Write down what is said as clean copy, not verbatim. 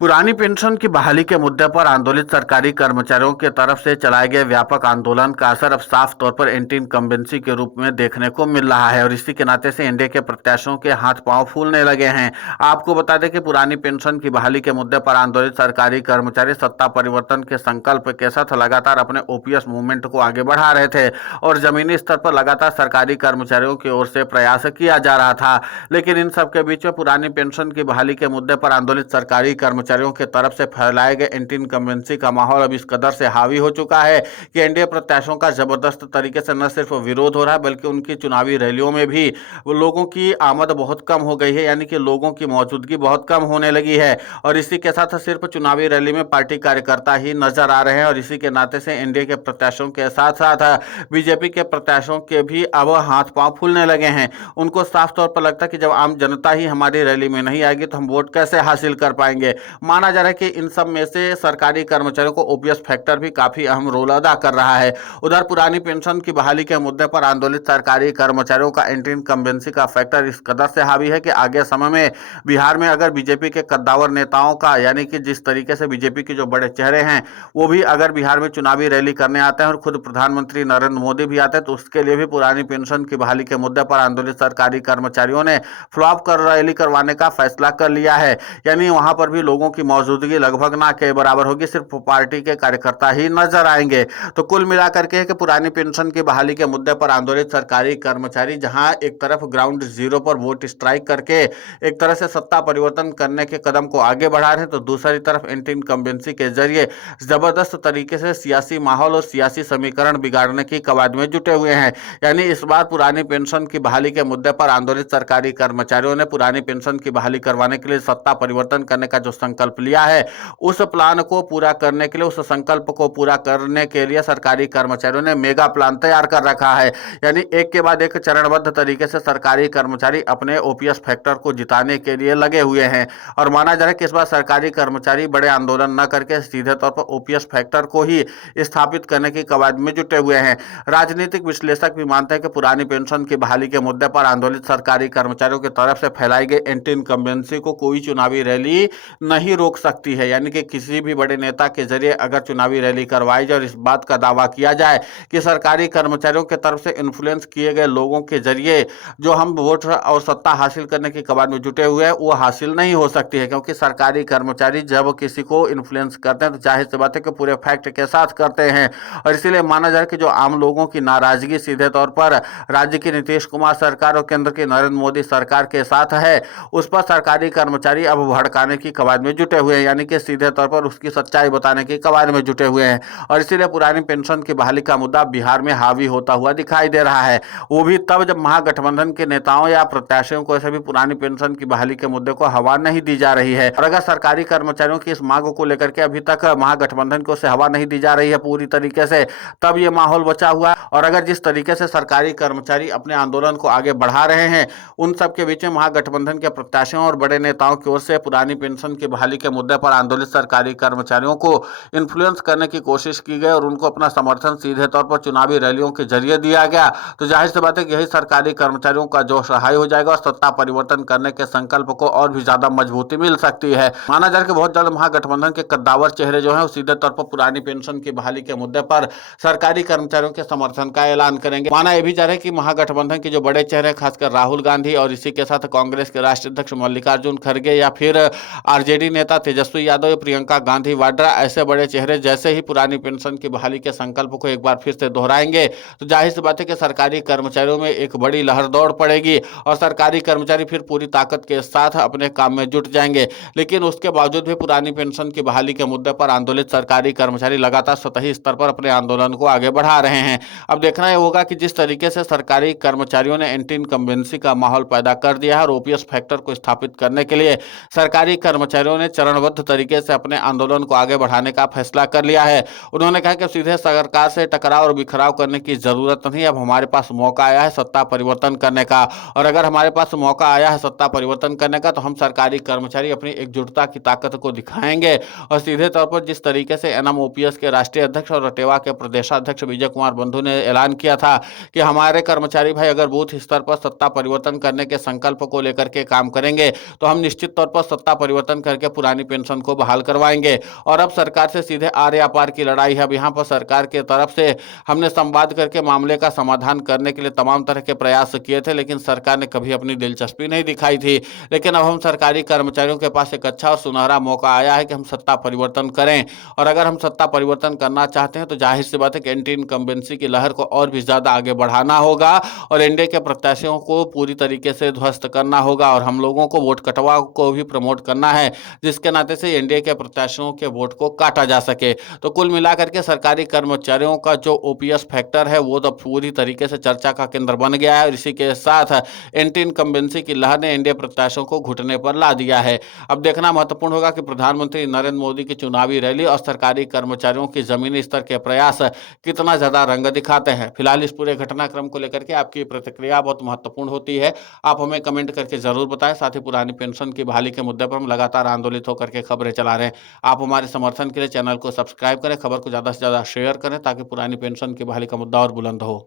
पुरानी पेंशन की बहाली के मुद्दे पर आंदोलित सरकारी कर्मचारियों की तरफ से चलाए गए व्यापक आंदोलन का असर अब साफ तौर पर एंटी इनकम्बेंसी के रूप में देखने को मिल रहा है और इसी के नाते से एनडीए के प्रत्याशियों के हाथ पांव फूलने लगे हैं। आपको बता दें कि पुरानी पेंशन की बहाली के मुद्दे पर आंदोलित सरकारी कर्मचारी सत्ता परिवर्तन के संकल्प के साथ लगातार अपने ओपीएस मूवमेंट को आगे बढ़ा रहे थे और जमीनी स्तर पर लगातार सरकारी कर्मचारियों की ओर से प्रयास किया जा रहा था। लेकिन इन सबके बीच में पुरानी पेंशन की बहाली के मुद्दे पर आंदोलित सरकारी कर्मचारियों की तरफ से फैलाए गए एंटी इनकम्बेंसी का माहौल अब इस कदर से हावी हो चुका है कि एनडीए प्रत्याशियों का जबरदस्त तरीके से न सिर्फ विरोध हो रहा है बल्कि उनकी चुनावी रैलियों में भी लोगों की आमद बहुत कम हो गई है, यानी कि लोगों की मौजूदगी बहुत कम होने लगी है। और इसी के साथ सिर्फ चुनावी रैली में पार्टी कार्यकर्ता ही नजर आ रहे हैं और इसी के नाते से एनडीए के प्रत्याशियों के साथ साथ बीजेपी के प्रत्याशियों के भी अब हाथ पांव फूलने लगे हैं। उनको साफ तौर पर लगता है कि जब आम जनता ही हमारी रैली में नहीं आएगी तो हम वोट कैसे हासिल कर पाएंगे। माना जा रहा है कि इन सब में से सरकारी कर्मचारियों को ओपीएस फैक्टर भी काफी अहम रोल अदा कर रहा है। उधर पुरानी पेंशन की बहाली के मुद्दे पर आंदोलित सरकारी कर्मचारियों का एंटी इनकम्बेंसी का फैक्टर इस कदर से हावी है कि आगे समय में बिहार में अगर बीजेपी के कद्दावर नेताओं का, यानी कि जिस तरीके से बीजेपी के जो बड़े चेहरे हैं वो भी अगर बिहार में चुनावी रैली करने आते हैं और खुद प्रधानमंत्री नरेंद्र मोदी भी आते हैं, तो उसके लिए भी पुरानी पेंशन की बहाली के मुद्दे पर आंदोलित सरकारी कर्मचारियों ने फ्लॉप कर रैली करवाने का फैसला कर लिया है। यानी वहां पर भी लोगों की मौजूदगी लगभग ना के बराबर होगी, सिर्फ पार्टी के कार्यकर्ता ही नजर आएंगे। तो कुल मिलाकर के कि पुरानी पेंशन की बहाली के मुद्दे पर आंदोलित सरकारी कर्मचारी जहां एक तरफ ग्राउंड जीरो पर वोट स्ट्राइक करके एक तरह से सत्ता परिवर्तन करने के कदम को आगे बढ़ा रहे हैं, तो दूसरी तरफ एंटी इनकम्बेंसी के जरिए जबरदस्त तरीके से सियासी माहौल और सियासी समीकरण बिगाड़ने की कवायद में जुटे हुए हैं। यानी इस बार पुरानी पेंशन की बहाली के मुद्दे पर आंदोलित सरकारी कर्मचारियों ने पुरानी पेंशन की बहाली करवाने के लिए सत्ता परिवर्तन करने का जो संकल्प लिया है, उस प्लान को पूरा करने के लिए, उस संकल्प को पूरा करने के लिए सरकारी कर्मचारियों ने मेगा प्लान तैयार कर रखा है। यानी एक के बाद एक चरणबद्ध तरीके से सरकारी कर्मचारी अपने ओपीएस फैक्टर को जिताने के लिए लगे हुए हैं और माना जा रहा है कि इस बार सरकारी कर्मचारी बड़े आंदोलन न करके सीधे तौर पर ओपीएस फैक्टर को ही स्थापित करने की कवायद में जुटे हुए हैं। राजनीतिक विश्लेषक भी मानते हैं कि पुरानी पेंशन की बहाली के मुद्दे पर आंदोलित सरकारी कर्मचारियों की तरफ से फैलाई गई एंटी इनकम्बेंसी को कोई चुनावी रैली नहीं रोक सकती है। यानी कि किसी भी बड़े नेता के जरिए अगर चुनावी रैली करवाई जाए और इस बात का दावा किया जाए कि सरकारी कर्मचारियों की तरफ से इन्फ्लुएंस किए गए लोगों के जरिए जो हम वोट और सत्ता हासिल करने की कवायद में जुटे हुए हैं, वो हासिल नहीं हो सकती है। क्योंकि सरकारी कर्मचारी जब किसी को इन्फ्लुएंस करते हैं तो जाहिर सी बात है कि पूरे फैक्ट के साथ करते हैं और इसीलिए माना जाए कि जो आम लोगों की नाराजगी सीधे तौर पर राज्य की नीतीश कुमार सरकार और केंद्र की नरेंद्र मोदी सरकार के साथ है, उस पर सरकारी कर्मचारी अब भड़काने की कवायद में जुटे हुए हैं। यानी कि सीधे तौर पर उसकी सच्चाई बताने की कवायद में जुटे हुए हैं और इसीलिए पुरानी पेंशन की बहाली का मुद्दा बिहार में हावी होता हुआ दिखाई दे रहा है। वो भी तब जब महागठबंधन के नेताओं या प्रत्याशियों को ऐसे भी पुरानी पेंशन की बहाली के मुद्दे को हवा नहीं दी जा रही है। और अगर सरकारी कर्मचारियों की इस मांग को लेकर के अभी तक महागठबंधन को से हवा नहीं दी जा रही है पूरी तरीके से, तब ये माहौल बचा हुआ है। और अगर जिस तरीके से सरकारी कर्मचारी अपने आंदोलन को आगे बढ़ा रहे हैं, उन सब के बीच में महागठबंधन के प्रत्याशियों और बड़े नेताओं की ओर से पुरानी पेंशन की बहाली के मुद्दे पर आंदोलित सरकारी कर्मचारियों को इन्फ्लुएंस करने की कोशिश की गई और उनको अपना समर्थन सीधे तौर पर चुनावी रैलियों के जरिए दिया गया, तो जाहिर सी बात है कि यही सरकारी कर्मचारियों का जो सहाय हो जाएगा और सत्ता परिवर्तन करने के संकल्प को और भी ज्यादा मजबूती मिल सकती है। माना जा रहा है कि बहुत जल्द महागठबंधन के कद्दावर चेहरे जो है सीधे तौर पर पुरानी पेंशन की बहाली के मुद्दे पर सरकारी कर्मचारियों के समर्थन का ऐलान करेंगे। माना यह भी जा रहा है कि महागठबंधन के जो बड़े चेहरे खासकर राहुल गांधी और इसी के साथ कांग्रेस के राष्ट्रीय अध्यक्ष मल्लिकार्जुन खड़गे या फिर आरजेडी नेता तेजस्वी यादव या प्रियंका गांधी वाड्रा, ऐसे बड़े चेहरे जैसे ही पुरानी पेंशन की बहाली के संकल्प को एक बार फिर से दोहराएंगे, तो जाहिर सी बात है कि सरकारी कर्मचारियों में एक बड़ी लहर दौड़ पड़ेगी और सरकारी कर्मचारी फिर पूरी ताकत के साथ अपने काम में जुट जाएंगे। लेकिन उसके बावजूद भी पुरानी पेंशन की बहाली के मुद्दे पर आंदोलित सरकारी कर्मचारी लगातार सतही स्तर पर अपने आंदोलन को आगे बढ़ा रहे हैं। अब देखना यह होगा कि जिस तरीके से सरकारी कर्मचारियों ने एंटी इनकम्बेंसी का माहौल पैदा कर दिया है और ओपीएस फैक्टर को स्थापित करने के लिए सरकारी कर्मचारियों ने चरणबद्ध तरीके से अपने आंदोलन को आगे बढ़ाने का फैसला कर लिया है। उन्होंने कहा कि सीधे सरकार से टकराव और बिखराव करने की जरूरत नहीं, अब हमारे पास मौका आया है सत्ता परिवर्तन करने का और अगर हमारे पास मौका आया है सत्ता परिवर्तन करने का तो हम सरकारी कर्मचारी अपनी एकजुटता की ताकत को दिखाएंगे। और सीधे तौर पर जिस तरीके से एनएमओपीएस के राष्ट्रीय अध्यक्ष और रटेवा के प्रदेशाध्यक्ष विजय कुमार बंधु ने ऐलान किया था कि हमारे कर्मचारी भाई अगर बूथ स्तर पर सत्ता परिवर्तन करने के संकल्प को लेकर के काम करेंगे तो हम निश्चित तौर पर सत्ता परिवर्तन करके करके पुरानी पेंशन को बहाल करवाएंगे। और अब सरकार से सीधे आर या पार की लड़ाई है। अब यहाँ पर सरकार की तरफ से हमने संवाद करके मामले का समाधान करने के लिए तमाम तरह के प्रयास किए थे, लेकिन सरकार ने कभी अपनी दिलचस्पी नहीं दिखाई थी। लेकिन अब हम सरकारी कर्मचारियों के पास एक अच्छा और सुनहरा मौका आया है कि हम सत्ता परिवर्तन करें। और अगर हम सत्ता परिवर्तन करना चाहते हैं तो जाहिर सी बात है कि एंटी इनकम्बेंसी की लहर को और भी ज्यादा आगे बढ़ाना होगा और एनडीए के प्रत्याशियों को पूरी तरीके से ध्वस्त करना होगा। और हम लोगों को वोट कटवा को भी प्रमोट करना है, जिसके नाते से एनडीए के प्रत्याशियों के वोट को काटा जा सके। तो कुल मिलाकर के सरकारी कर्मचारियों का जो ओपीएस फैक्टर है वो तो पूरी तरीके से चर्चा का केंद्र बन गया है। और इसी के साथ एंटी इनकम्बेंसी की लहर ने एनडीए प्रत्याशियों को घुटने पर ला दिया है। अब देखना महत्वपूर्ण होगा कि प्रधानमंत्री नरेंद्र मोदी की चुनावी रैली और सरकारी कर्मचारियों की जमीनी स्तर के प्रयास कितना ज्यादा रंग दिखाते हैं। फिलहाल इस पूरे घटनाक्रम को लेकर के आपकी प्रतिक्रिया बहुत महत्वपूर्ण होती है। आप हमें कमेंट करके जरूर बताएं। साथ ही पुरानी पेंशन की बहाली के मुद्दे पर हम लगातार आंदोलित होकर के खबरें चला रहे हैं। आप हमारे समर्थन के लिए चैनल को सब्सक्राइब करें, खबर को ज्यादा से ज्यादा शेयर करें ताकि पुरानी पेंशन की बहाली का मुद्दा और बुलंद हो।